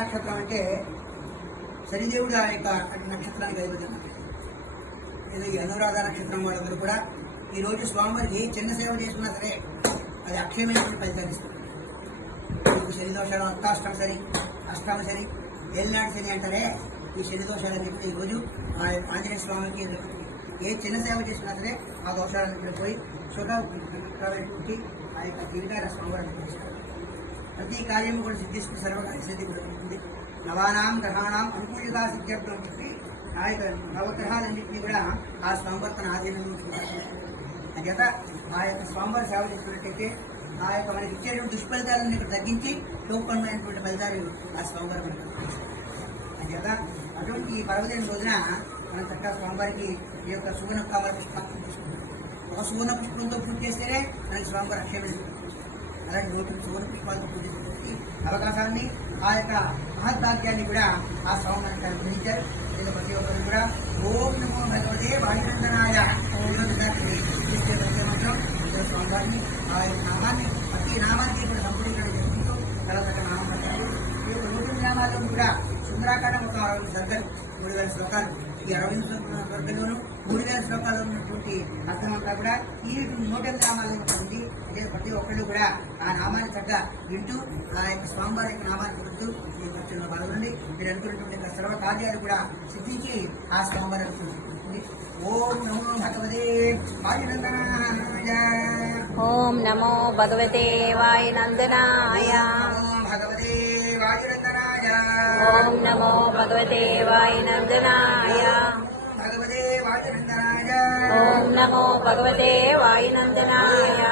నక్షత్రం అంటే శనిదేవుడు ఆ యొక్క నక్షత్రానికి అధిపతి. ఏదో ఈ అనురాధ నక్షత్రం వాళ్ళందరూ కూడా ఈరోజు స్వామివారికి ఏ చిన్న సేవ చేసుకున్నా సరే అది అక్షయమైనటువంటి ఫలితాలు ఇస్తుంది. మీకు శని దోషాలు అష్టాష్టమ శని, అష్టామ శని, ఏలినాడు శని అంటారే, ఈ శని దోషాలన్నీ కూడా ఈరోజు ఆంజనేయ స్వామికి ఏ చిన్న సేవ చేసినా సరే ఆ దోషాలన్నీ పోయి శుభ్రమైనటువంటి ఆ యొక్క జీవితాన్ని స్వామివారిని చేస్తారు. ప్రతి కార్యము కూడా సిద్ధిస్తుంది, సర్వకార్య సిద్ధి కూడా ఉంటుంది. నవానాం గ్రహాణం అనుకూలిగా సిద్ధ్యర్థం అని చెప్పి ఆ యొక్క నవగ్రహాలన్నింటినీ కూడా ఆ స్వామివారి ఆధీనంలో ఉంచుకుంటారు. అంచేత ఆ యొక్క స్వామివారి సేవ చేసినట్టయితే ఆ యొక్క మనకి ఇచ్చేటువంటి దుష్ఫలితాలను ఇక్కడ తగ్గించి లోపమైనటువంటి ఫలితాలు ఆ స్వామివారి మనకు. అంచేత అటువంటి ఈ పర్వదిన రోజున మనం చక్కగా స్వామివారికి ఈ యొక్క సువర్ణ కమల పుష్పాన్ని తీసుకుంటాం. ఒక సువర్ణ పుష్పంతో పూజ చేస్తేనే మనకి స్వామివారి అక్షయం. అలాంటి నూతన సువర్ణ పుష్పాలతో పూజ చేసి అవకాశాన్ని ఆ యొక్క మహద్భాగ్యాన్ని కూడా ఆ స్వామివారికి అనుగ్రహించారు. నేను ప్రతి ఒక్కరు కూడా ఓం నమో భగవతే వాయునందనాయ స్వామివారిని ఆ యొక్క నామాన్ని ప్రతి నామానికి కూడా సంపూర్ణంగా చెప్పుకుంటూ తర్వాత నామం అంటారు. ఈ యొక్క 100 నామాల్లో కూడా సుందరాకారం ఒక 60 సర్గలు, 3000 శ్లోకాలు. ఈ 60 వర్గంలోనూ 3000 శ్లోకాలు ఉన్నటువంటి అర్థం అంతా కూడా ఈ 108 నామాలు ఉంటుంది. అంటే ప్రతి ఒక్కళ్ళు కూడా ఆ నామాన్ని చక్కగా వింటూ ఆ యొక్క స్వామివారి యొక్క నామాన్ని వింటూ ఈ భక్తుల్లో పాల్గొనండి. మీరు అనుకున్నటువంటి సర్వ కార్యాలు కూడా సిద్ధించి ఆ స్వామివారి అనుకుంటుంది. ఓం నమో భగవతే వాయునందనాయ. ఓం నమో భగవతే వాయునందనాయ. భగవతే వాయునందనాయ. ఓం నమో భగవతే వాయునందనాయ. భగవతే వాయునందనాయ. ఓం నమో భగవతే వాయునందనాయ.